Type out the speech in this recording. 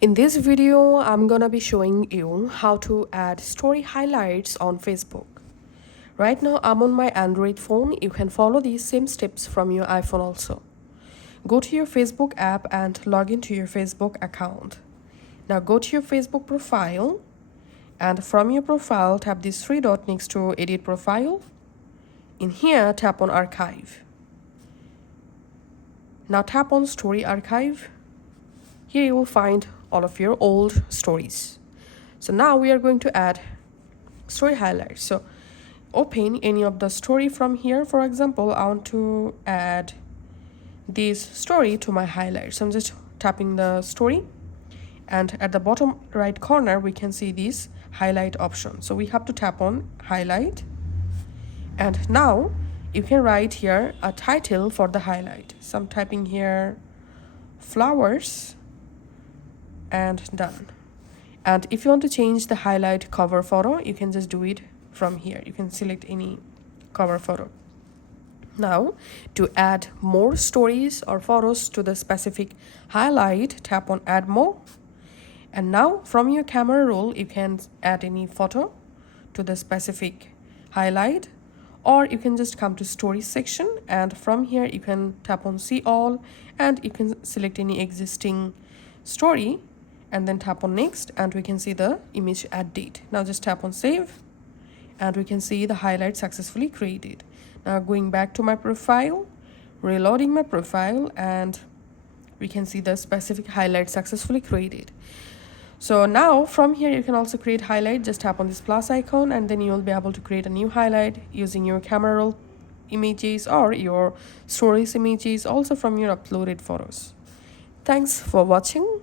In this video, I'm gonna be showing you how to add story highlights on Facebook. Right now, I'm on my Android phone. You can follow these same steps from your iPhone also. Go to your Facebook app and log into your Facebook account. Now go to your Facebook profile, and from your profile, tap this three dot next to edit profile. In here, tap on archive. Now tap on story archive. Here you will find all of your old stories. So now we are going to add story highlights. So open any of the story from here. For example, I want to add this story to my highlights. So I'm just tapping the story, and at the bottom right corner we can see this highlight option. So we have to tap on highlight, and now you can write here a title for the highlight. So I'm typing here flowers, and done. And if you want to change the highlight cover photo, you can just do it from here. You can select any cover photo. Now, to add more stories or photos to the specific highlight, tap on add more. And now from your camera roll, you can add any photo to the specific highlight, or you can just come to story section, and from here you can tap on see all, and you can select any existing story and then tap on next, and we can see the image add date. Now just tap on save, and we can see the highlight successfully created. Now going back to my profile, reloading my profile, and we can see the specific highlight successfully created. So now from here you can also create highlight. Just tap on this plus icon, and then you will be able to create a new highlight using your camera roll images or your stories images, also from your uploaded photos. Thanks for watching.